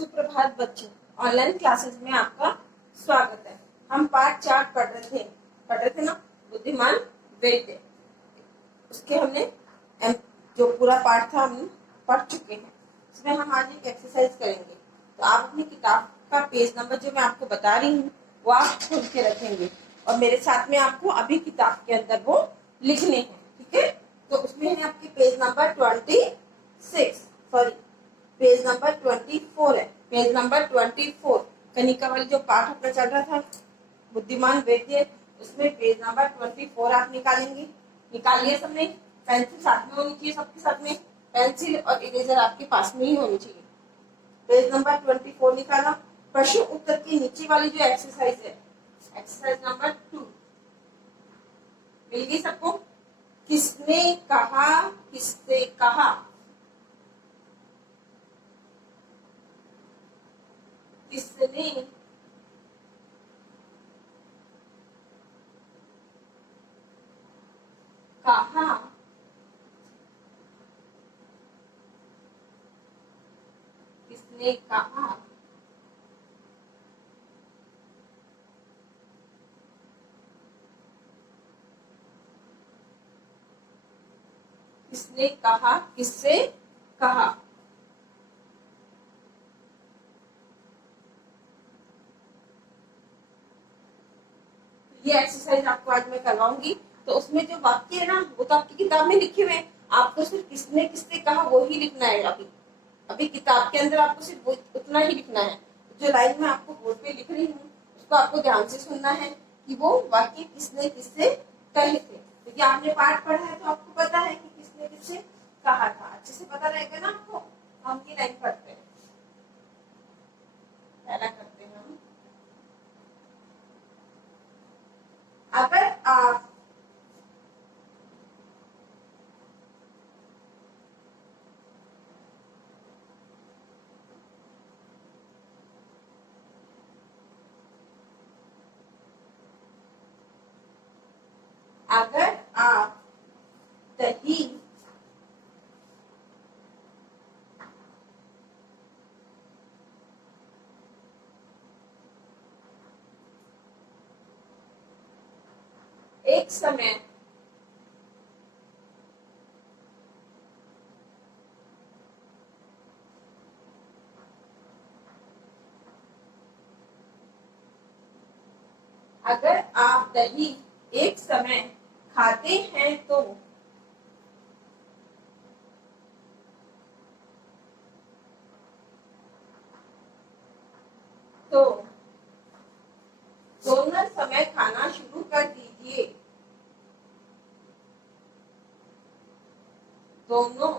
सुप्रभात बच्चों, online classes में आपका स्वागत है। हम पाठ 4 पढ़ रहे थे ना, बुद्धिमान वेद्य। उसके हमने जो पूरा पाठ था हम पढ़ चुके हैं। इसमें हम आज एक एक्सरसाइज करेंगे। तो आप अपनी किताब का पेज नंबर जो मैं आपको बता रही हूँ वो आप खोल के रखेंगे और मेरे साथ में आपको अभी किताब के अंदर वो लिखने हैं, ठीक है। तो उसमें है आपके पेज नंबर 24 है। पेज नंबर 24 कनिका वाली जो पाठ अपना चल रहा था बुद्धिमान वेद्य, उसमें पेज नंबर 24 आप निकालिए सबने। पेंसिल साथ में होनी चाहिए, सबके साथ में पेंसिल और इरेजर आपके पास में ही होनी चाहिए। पेज नंबर 24 निकाला। प्रश्न उत्तर के नीचे वाली जो एक्सरसाइज है, एक्सरसाइज नंबर 2 मिल गई सबको। किसने कहा, किससे कहा, किसने कहा, किसने कहा, किसने कहा, किससे कहा। ये एक्सरसाइज आपको आज मैं करवाऊंगी। तो उसमें जो वाक्य है ना वो तो आपकी किताब में लिखे हुए हैं, आपको सिर्फ किसने किससे कहा वो ही लिखना है। अभी किताब के अंदर आपको सिर्फ उतना ही लिखना है। जो लाइन में आपको बोर्ड पे लिख रही हूँ उसको आपको ध्यान से सुनना है कि वो वाक्य किसने किससे कहे थे। क्योंकि आपने पाठ पढ़ा है तो आपको पता है कि किसने किससे कहा था। अच्छे से पता रहेगा ना आपको। हम ये लाइन पढ़ते हैं, पहला करते हैं हम। अगर आप अगर आप दही एक समय अगर आप दही एक समय खाते हैं तो दोनों समय खाना शुरू कर दीजिए। दोनों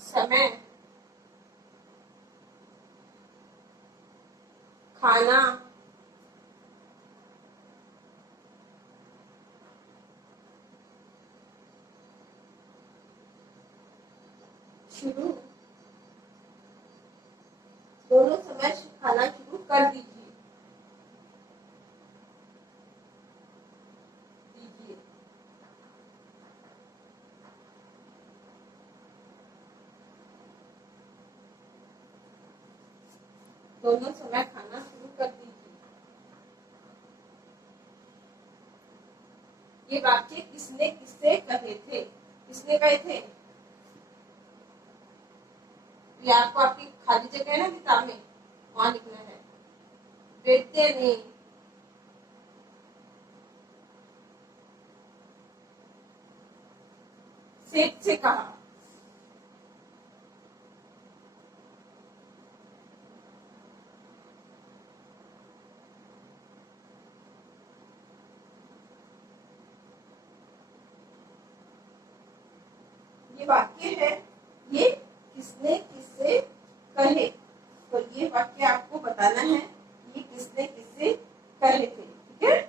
समय खाना शुरू दोनों समय खाना शुरू कर दीजिए। दोनों समय खाना शुरू कर दीजिए। ये वाक्य किसने किससे कहे थे, किसने कहे थे? ये आपको आपकी खाली जगह है ना किताब में, वहां लिखना है। वेद्य ने सेठ से कहा। ये वाक्य है, ये किसने किससे कहे। तो ये वाक्य आपको बताना है ये किसने किससे कहे थे, ठीक है।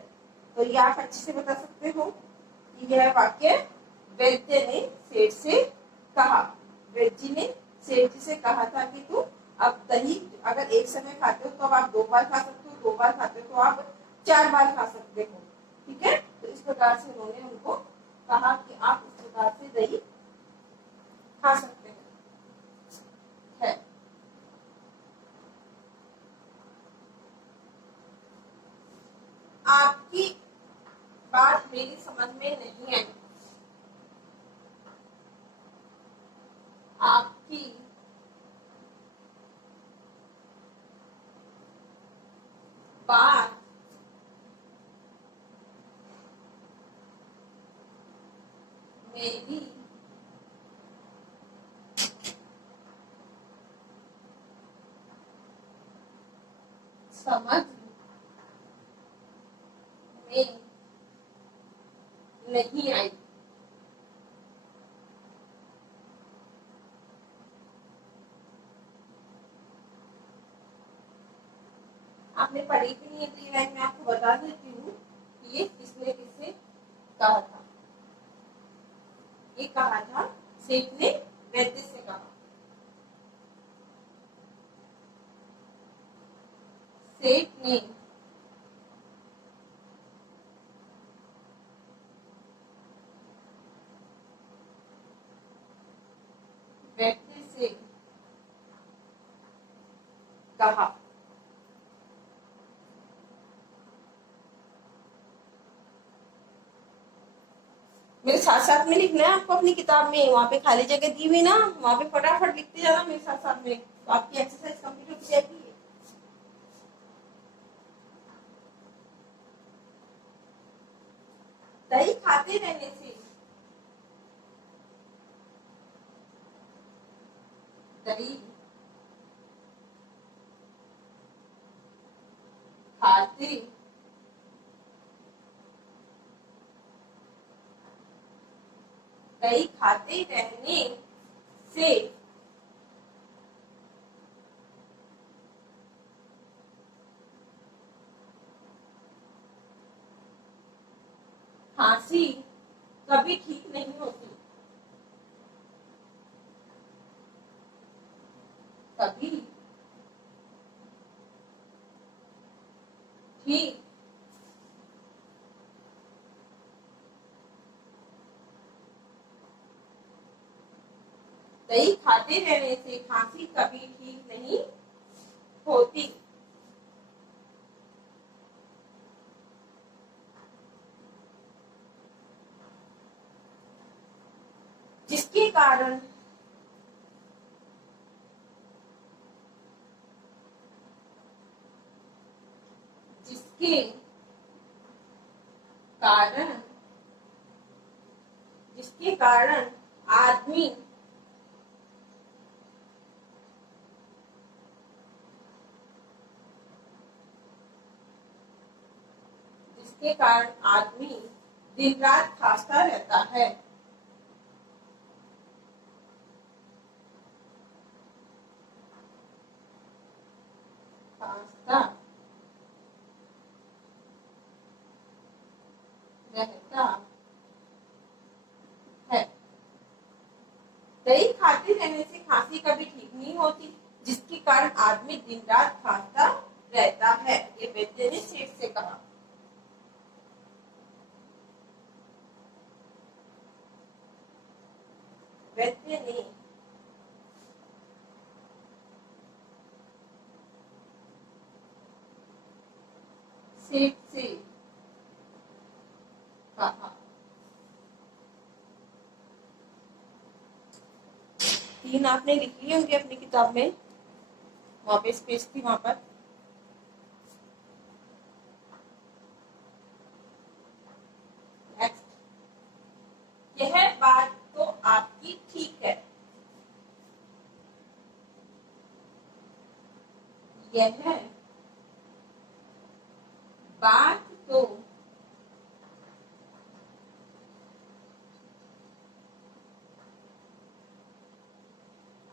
तो ये आप अच्छे से बता सकते हो कि यह वाक्य वैद्य ने सेठ से कहा। वैद्य जी ने सेठ जी से कहा था कि तू अब दही अगर एक समय खाते हो तो अब आप 2 बार खा सकते हो, 2 बार खाते हो तो आप 4 बार खा सकते हो, ठीक है। तो इस प्रकार से उन्होंने उनको कहा कि आप इस प्रकार से दही खा सकते हैं। मेरी समझ में नहीं आई। आपने पढ़ी भी नहीं है तो ये लाइन मैं आपको बता देती हूँ कि ये किसने किससे कहा था। ये कहा था सेठ ने वैद्य से कहा। सेठ ने वैद्य से कहा। मेरे साथ साथ में लिखना है आपको अपनी किताब में, वहां पे खाली जगह दी हुई ना, वहां पे फटाफट लिखते जाना मेरे साथ साथ में, तो आपकी एक्सरसाइज कंप्लीट हो जाएगी। दही खाते रहने से दही खाते दही खाते रहने से खांसी कभी ठीक नहीं होती। कभी ठीक दही खाते रहने से खांसी कभी ठीक नहीं होती। जिसके कारण जिसके कारण जिसके कारण आदमी जिसके कारण आदमी दिन रात खांसता रहता है। खांसता रहता है। दही खाते रहने से खांसी कभी ठीक नहीं होती, जिसके कारण आदमी दिन रात खांसता रहता है। ये वैद्य ने सेठ से कहा। वैद्य ने सेठ से कहा। तीन आपने लिख लिए होंगे अपनी किताब में, वहां पे स्पेस थी वहां पर। नेक्स्ट, यह बात तो आपकी ठीक है। यह बात तो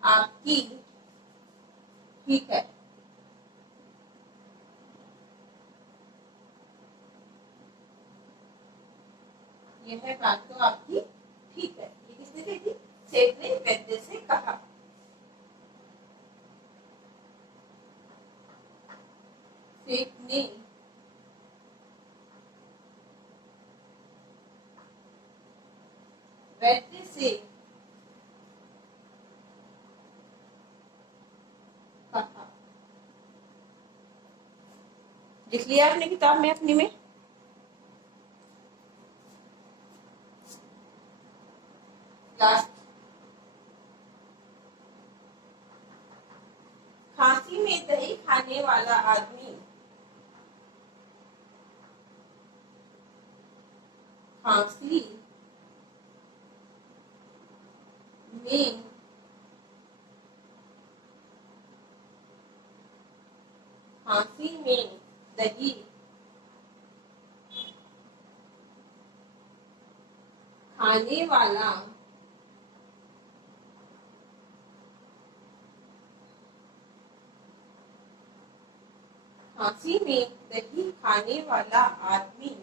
आपकी ठीक है। यह बात तो आपकी ठीक है, ये किसने कही थी? सेठ ने वैद्य से कहा। सेठ ने वैद्य से कहा। लिख लिया आपने किताब में अपनी में? लास्ट, खांसी में दही खाने वाला आदमी खांसी में खांसी में दही खाने वाला खांसी में दही खाने वाला आदमी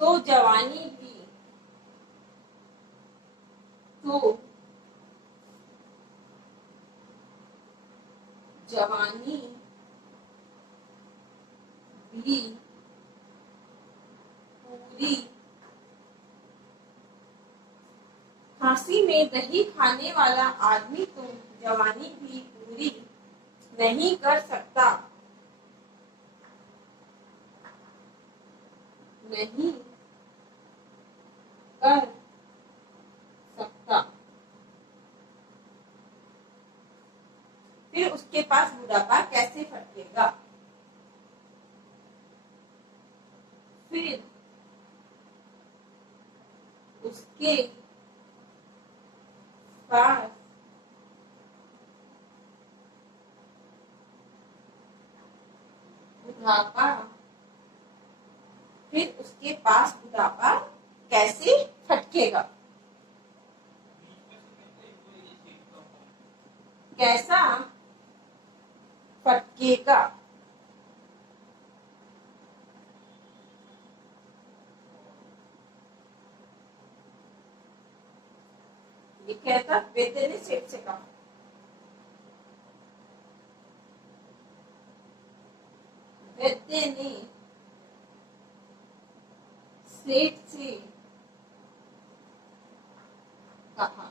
तो जवानी भी पूरी खांसी में दही खाने वाला आदमी तो जवानी भी पूरी नहीं कर सकता। नहीं कर सकता। फिर उसके पास बुढ़ापा कैसे फटकेगा। फिर उसके पास बुढ़ापा फिर उसके पास बुढ़ापा कैसे फटकेगा। कैसा फटकेगा। ये कहता वैद्य ने सेठ से कहा। वैद्य ने सेठ से कहा।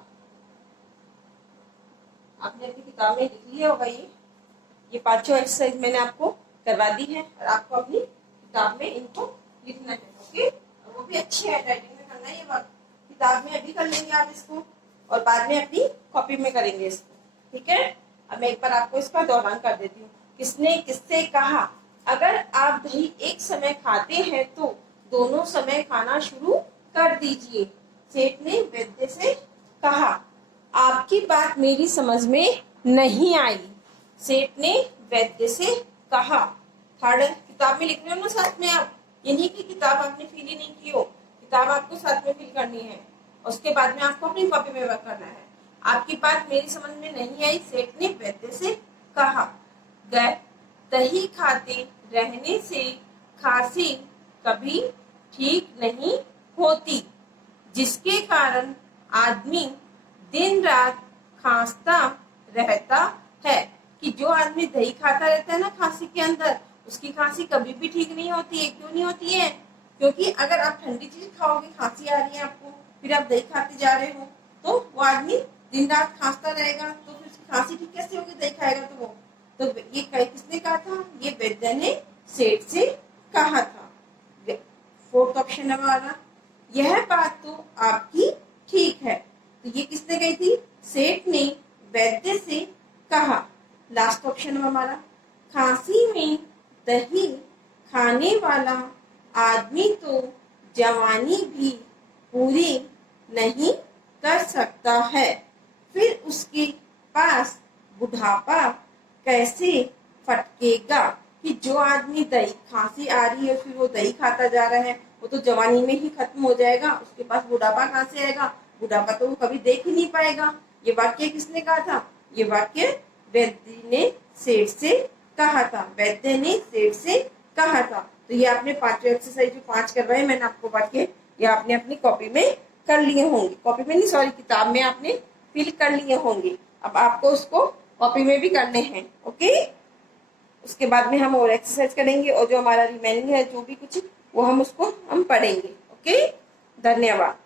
आपने अपनी किताब में लिख लिया होगा। ये पांचों एक्सरसाइज मैंने आपको करवा दी है और आपको अपनी किताब में इनको लिखना है। ओके, और वो भी अच्छी है राइटिंग में करना है। ये बात किताब में अभी कर लेंगे आप इसको और बाद में अपनी कॉपी में करेंगे इसको। ठीक है, अब मैं एक बार आपको इसका दोहरान कर देती हूँ। किसने किससे कहा। अगर आप दही एक समय खाते हैं तो दोनों समय खाना शुरू कर दीजिए। सेठ ने वैद्य से कहा। आपकी बात मेरी समझ में नहीं आई। सेठ ने वैद्य से कहा। थर्ड किताब में लिख रहे हो ना साथ में आप। यही की किताब आपने फिल ही नहीं की हो, किताब आपको साथ में फिल करनी है। उसके बाद में आपको अपनी कॉपी में वर्क करना है। आपकी बात मेरी समझ में नहीं आई। सेठ ने वैद्य से कहा। दही खाते रहने से खांसी कभी ठीक नहीं होती, जिसके कारण आदमी दिन रात खांसता रहता है। कि जो आदमी दही खाता रहता है ना खांसी के अंदर, उसकी खांसी कभी भी ठीक नहीं होती है। क्यों नहीं होती है? क्योंकि अगर आप ठंडी चीज खाओगे, खांसी आ रही है आपको, फिर आप दही खाते जा रहे हो, तो वो आदमी दिन रात खांसता रहेगा, तो फिर उसकी खांसी ठीक कैसे होगी? दही खाएगा तो वो। तो ये किसने कहा था? ये वैद्य ने सेठ से कहा था। फोर्थ ऑप्शन हमारा। यह बात तो आपकी ठीक है। तो ये किसने कही थी? सेठ ने वैद्य से कहा। लास्ट ऑप्शन हमारा। खांसी में दही खाने वाला आदमी तो जवानी भी पूरी नहीं कर सकता है। फिर उसके पास बुढ़ापा कैसे फटकेगा। कि जो आदमी दही खांसी आ रही है फिर वो दही खाता जा रहा है, वो तो जवानी में ही खत्म हो जाएगा। उसके पास बुढ़ापा कहाँ से आएगा? बुढ़ापा तो वो कभी देख ही नहीं पाएगा। ये वाक्य किसने कहा था? ये वाक्य वैद्य ने सेठ से कहा था। वैद्य ने सेठ से कहा था। तो ये आपने पांचों एक्सरसाइज जो 5 करवाए मैंने आपको वाक्य, ये आपने अपनी कॉपी में कर लिए होंगे। कॉपी में नहीं, सॉरी, किताब में आपने फिल कर लिए होंगे। अब आपको उसको कॉपी में भी करने हैं। ओके, उसके बाद में हम और एक्सरसाइज करेंगे और जो हमारा रिमेनिंग है जो भी कुछ वो हम उसको पढ़ेंगे। ओके, धन्यवाद।